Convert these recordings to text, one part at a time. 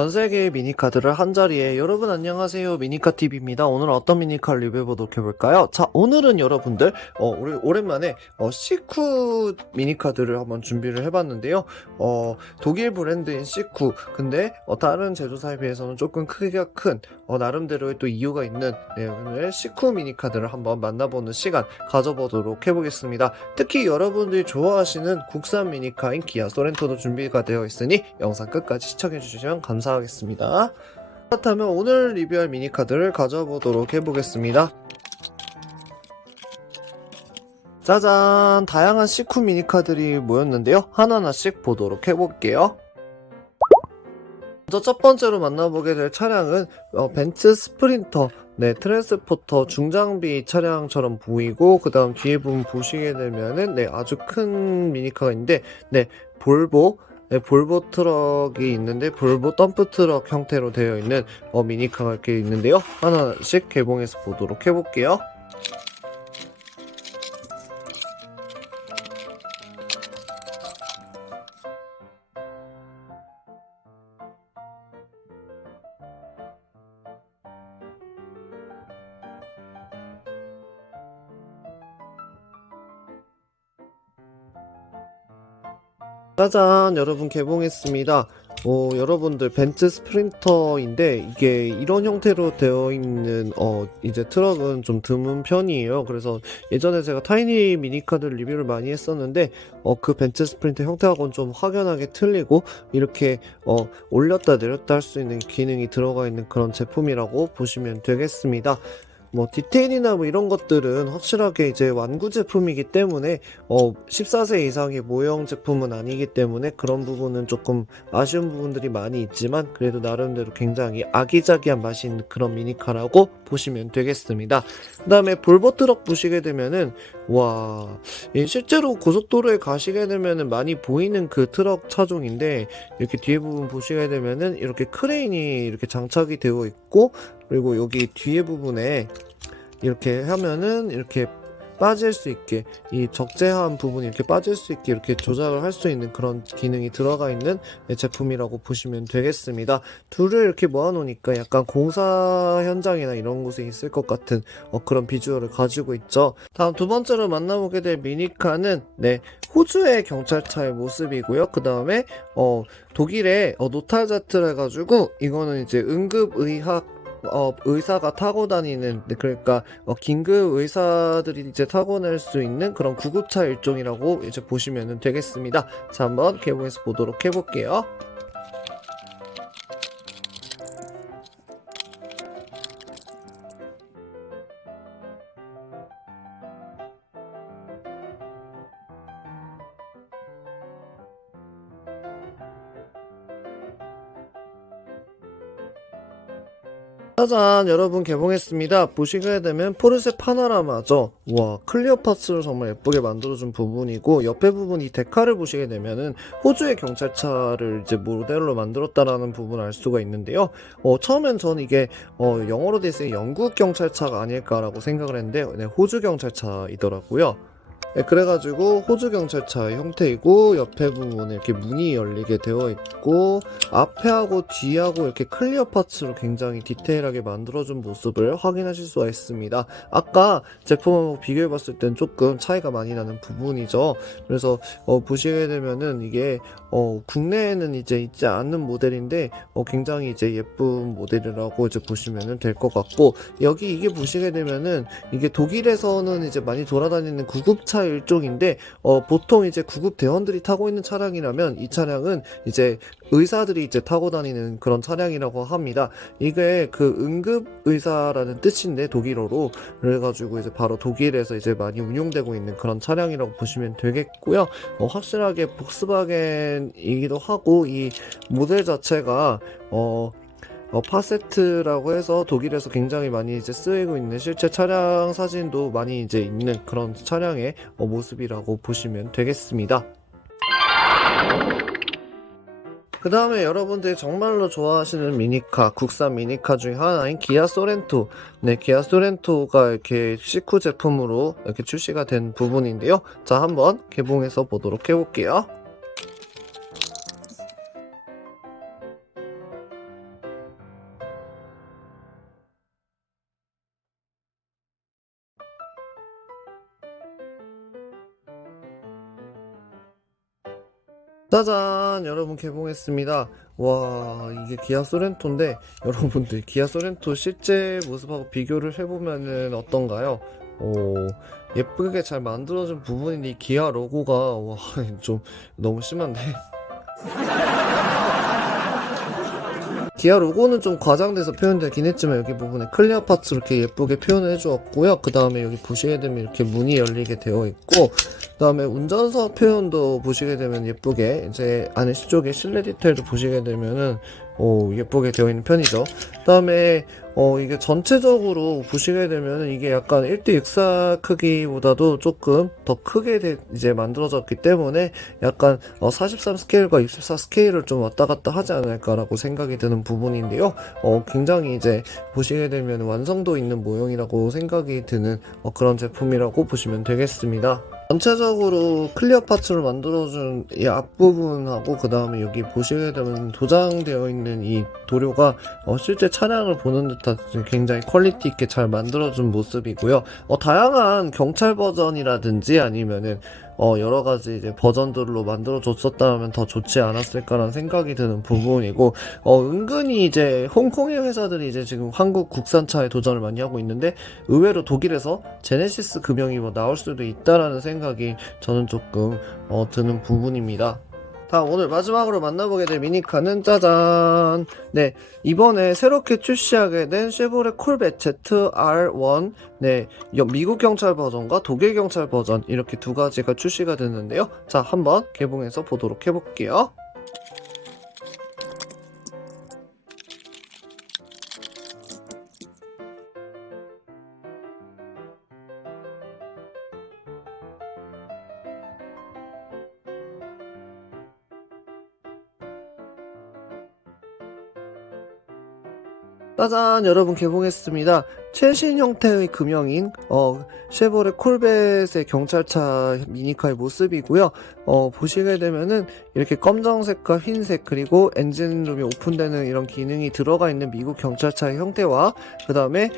전세계의 미니카들을 한자리에. 여러분 안녕하세요, 미니카TV입니다. 오늘 어떤 미니카를 리뷰해보도록 해볼까요? 자, 오늘은 여러분들 우리 오랜만에 시쿠 미니카들을 한번 준비를 해봤는데요. 독일 브랜드인 시쿠, 근데 다른 제조사에 비해서는 조금 크기가 큰 나름대로의 또 이유가 있는 오늘 시쿠 미니카들을 한번 만나보는 시간 가져보도록 해보겠습니다. 특히 여러분들이 좋아하시는 국산 미니카인 기아 소렌토도 준비가 되어 있으니 영상 끝까지 시청해주시면 감사하겠습니다. 그렇다면 오늘 리뷰할 미니카들을 가져보도록 해보겠습니다. 짜잔! 다양한 시쿠 미니카들이 모였는데요. 하나하나씩 보도록 해볼게요. 먼저 첫 번째로 만나보게 될 차량은 벤츠 스프린터, 트랜스포터 중장비 차량처럼 보이고, 그 다음 뒤에 부분 보시게 되면은 아주 큰 미니카가 있는데 볼보 트럭이 있는데 볼보 덤프 트럭 형태로 되어 있는 미니카가 이렇게 있는데요. 하나씩 개봉해서 보도록 해볼게요. 짜잔! 여러분 개봉했습니다. 여러분들 벤츠 스프린터인데 이게 이런 형태로 되어 있는 이제 트럭은 좀 드문 편이에요. 그래서 예전에 제가 타이니 미니카들 리뷰를 많이 했었는데 그 벤츠 스프린터 형태하고는 좀 확연하게 틀리고 이렇게 올렸다 내렸다 할 수 있는 기능이 들어가 있는 그런 제품이라고 보시면 되겠습니다. 디테일이나 이런 것들은 확실하게 이제 완구 제품이기 때문에 14세 이상의 모형 제품은 아니기 때문에 그런 부분은 조금 아쉬운 부분들이 많이 있지만 그래도 나름대로 굉장히 아기자기한 맛이 있는 그런 미니카라고 보시면 되겠습니다. 그 다음에 볼보 트럭 보시게 되면은 실제로 고속도로에 가시게 되면은 많이 보이는 그 트럭 차종인데, 이렇게 뒤에 부분 보시게 되면은 이렇게 크레인이 이렇게 장착이 되어 있고, 그리고 여기 뒤에 부분에 이렇게 하면은 이렇게 빠질 수 있게, 이 적재한 부분이 이렇게 빠질 수 있게 이렇게 조작을 할 수 있는 그런 기능이 들어가 있는 제품이라고 보시면 되겠습니다. 둘을 이렇게 모아놓으니까 약간 공사 현장이나 이런 곳에 있을 것 같은 그런 비주얼을 가지고 있죠. 다음 두 번째로 만나보게 될 미니카는 호주의 경찰차의 모습이고요. 그 다음에 독일의 노탈자트를 해가지고, 이거는 이제 응급의학 의사가 타고 다니는, 그러니까 긴급 의사들이 이제 타고 날 수 있는 그런 구급차 일종이라고 이제 보시면 되겠습니다. 자, 한번 개봉해서 보도록 해볼게요. 짜잔! 여러분 개봉했습니다. 보시게 되면 포르쉐 파나라마죠. 클리어 파츠로 정말 예쁘게 만들어준 부분이고, 옆에 부분 이 데카를 보시게 되면은 호주의 경찰차를 이제 모델로 만들었다라는 부분을 알 수가 있는데요. 처음엔 저는 이게 영어로 돼 있으니 영국 경찰차가 아닐까라고 생각을 했는데 호주 경찰차이더라고요. 그래가지고 호주 경찰차의 형태이고, 옆에 부분에 이렇게 문이 열리게 되어 있고, 앞에하고 뒤하고 이렇게 클리어 파츠로 굉장히 디테일하게 만들어준 모습을 확인하실 수가 있습니다. 아까 제품하고 비교해봤을 땐 조금 차이가 많이 나는 부분이죠. 그래서 보시게 되면은 이게 국내에는 이제 있지 않는 모델인데 굉장히 이제 예쁜 모델이라고 이제 보시면 될 것 같고, 여기 이게 보시게 되면은 이게 독일에서는 이제 많이 돌아다니는 구급차 일종인데, 보통 이제 구급 대원들이 타고 있는 차량이라면 이 차량은 이제 의사들이 이제 타고 다니는 그런 차량이라고 합니다. 이게 그 응급 의사라는 뜻인데, 독일어로. 그래가지고 이제 바로 독일에서 이제 많이 운용되고 있는 그런 차량이라고 보시면 되겠고요. 확실하게 폭스바겐이기도 하고, 이 모델 자체가 파세트라고 해서 독일에서 굉장히 많이 이제 쓰이고 있는 실제 차량 사진도 많이 이제 있는 그런 차량의 모습이라고 보시면 되겠습니다. 그 다음에 여러분들이 정말로 좋아하시는 미니카, 국산 미니카 중에 하나인 기아 소렌토. 기아 소렌토가 이렇게 시쿠 제품으로 이렇게 출시가 된 부분인데요. 자, 한번 개봉해서 보도록 해볼게요. 짜잔! 여러분 개봉했습니다. 와, 이게 기아 소렌토인데 여러분들 기아 소렌토 실제 모습하고 비교를 해보면은 어떤가요? 예쁘게 잘 만들어진 부분인데 이 기아 로고가 와, 좀 너무 심한데. 기아 로고는 좀 과장돼서 표현되긴 했지만 여기 부분에 클리어 파츠로 이렇게 예쁘게 표현을 해주었고요. 그 다음에 여기 보시게 되면 이렇게 문이 열리게 되어 있고, 그 다음에 운전석 표현도 보시게 되면 예쁘게 이제 안에 쪽에 실내 디테일도 보시게 되면은 예쁘게 되어 있는 편이죠. 그 다음에 이게 전체적으로 보시게 되면은 이게 약간 1대64 크기보다도 조금 더 크게 이제 만들어졌기 때문에 약간 43 스케일과 64 스케일을 좀 왔다 갔다 하지 않을까라고 생각이 드는 부분인데요. 굉장히 이제 보시게 되면 완성도 있는 모형이라고 생각이 드는 그런 제품이라고 보시면 되겠습니다. 전체적으로 클리어 파츠로 만들어준 이 앞부분하고 그 다음에 여기 보시게 되면 도장되어 있는 이 도료가 실제 차량을 보는 듯한 굉장히 퀄리티 있게 잘 만들어준 모습이고요. 다양한 경찰 버전이라든지 아니면은 여러 가지 이제 버전들로 만들어줬었다면 더 좋지 않았을까라는 생각이 드는 부분이고, 은근히 이제 홍콩의 회사들이 이제 지금 한국 국산차에 도전을 많이 하고 있는데, 의외로 독일에서 제네시스 금형이 뭐 나올 수도 있다라는 생각이 저는 조금 드는 부분입니다. 다음 오늘 마지막으로 만나보게 될 미니카는 짜잔! 네, 이번에 새롭게 출시하게 된 쉐보레 콜벳 ZR1, 네, 미국 경찰 버전과 독일 경찰 버전 이렇게 두 가지가 출시가 됐는데요. 자, 한번 개봉해서 보도록 해볼게요. 짜잔! 여러분 개봉했습니다. 최신 형태의 금형인 쉐보레 콜벳의 경찰차 미니카의 모습이고요. 보시게 되면은 이렇게 검정색과 흰색 그리고 엔진룸이 오픈되는 이런 기능이 들어가 있는 미국 경찰차의 형태와 그 다음에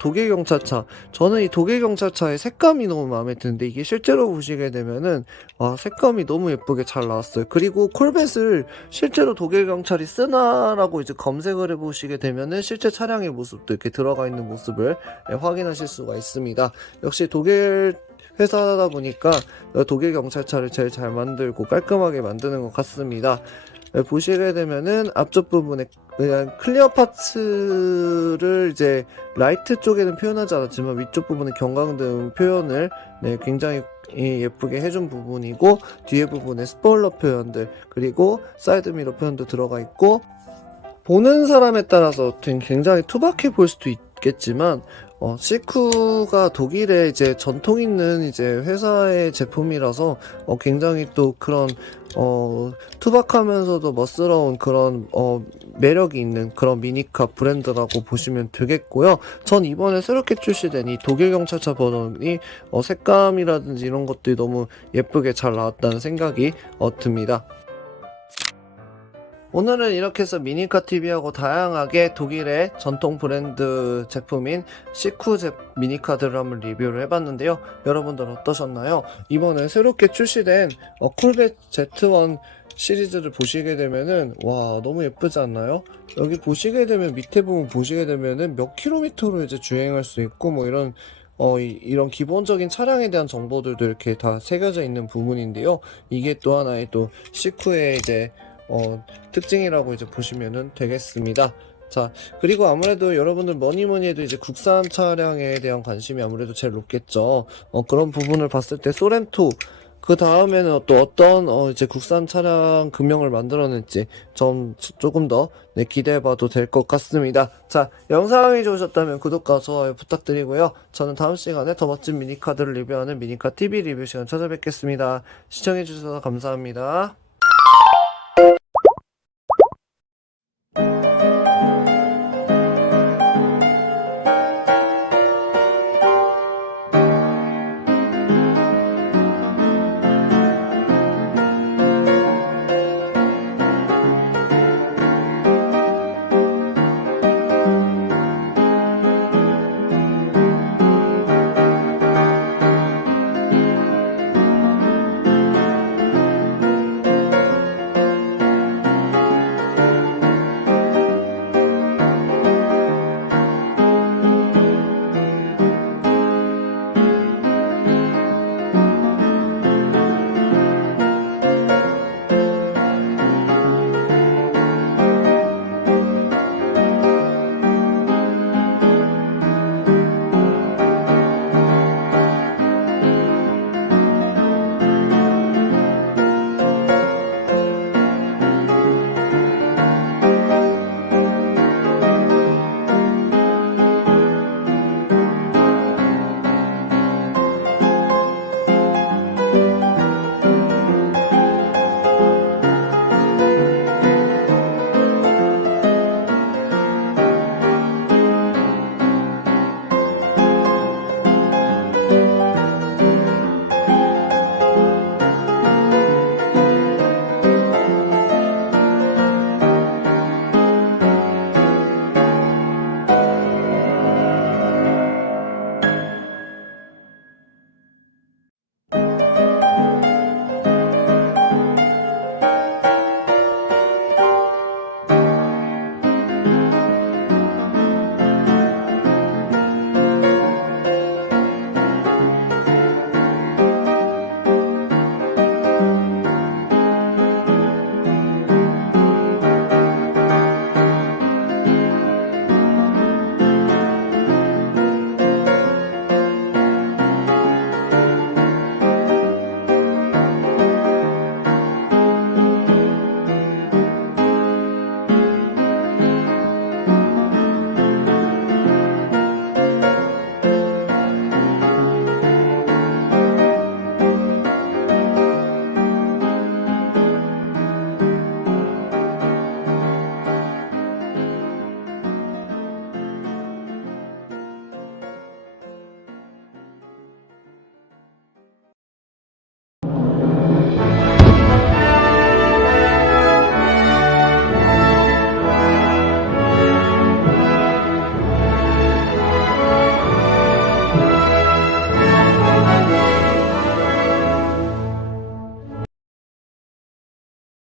독일 경찰차, 저는 이 독일 경찰차의 색감이 너무 마음에 드는데 이게 실제로 보시게 되면은 색감이 너무 예쁘게 잘 나왔어요. 그리고 콜벳을 실제로 독일 경찰이 쓰나라고 이제 검색을 해보시게 되면은 실제 차량의 모습도 이렇게 들어가 있는 모습을 확인하실 수가 있습니다. 역시 독일 회사다 보니까 독일 경찰차를 제일 잘 만들고 깔끔하게 만드는 것 같습니다. 보시게 되면은 앞쪽 부분에 그냥 클리어 파츠를 이제 라이트 쪽에는 표현하지 않았지만 위쪽 부분에 경광등 표현을 굉장히 예쁘게 해준 부분이고, 뒤에 부분에 스포일러 표현들 그리고 사이드미러 표현도 들어가 있고, 보는 사람에 따라서 굉장히 투박해 보일 수도 있겠지만 시쿠가 독일의 이제 전통 있는 이제 회사의 제품이라서 굉장히 또 그런 투박하면서도 멋스러운 그런 매력이 있는 그런 미니카 브랜드라고 보시면 되겠고요. 전 이번에 새롭게 출시된 이 독일 경찰차 버전이 색감이라든지 이런 것들이 너무 예쁘게 잘 나왔다는 생각이 듭니다. 오늘은 이렇게 해서 미니카TV하고 다양하게 독일의 전통 브랜드 제품인 시쿠 미니카들을 한번 리뷰를 해봤는데요. 여러분들 어떠셨나요? 이번에 새롭게 출시된 콜벳 Z1 시리즈를 보시게 되면은 와, 너무 예쁘지 않나요? 여기 보시게 되면 밑에 부분 보시게 되면은 몇 킬로미터로 이제 주행할 수 있고 뭐 이런 이런 기본적인 차량에 대한 정보들도 이렇게 다 새겨져 있는 부분인데요. 이게 또 하나의 또 시쿠의 이제 특징이라고 이제 보시면은 되겠습니다. 자, 그리고 아무래도 여러분들 뭐니 해도 이제 국산 차량에 대한 관심이 아무래도 제일 높겠죠. 그런 부분을 봤을 때 소렌토, 그 다음에는 또 어떤 이제 국산 차량 금형을 만들어낼지 조금 더 기대해봐도 될 것 같습니다. 자, 영상이 좋으셨다면 구독과 좋아요 부탁드리고요. 저는 다음 시간에 더 멋진 미니카들을 리뷰하는 미니카 TV 리뷰 시간 찾아뵙겠습니다. 시청해주셔서 감사합니다.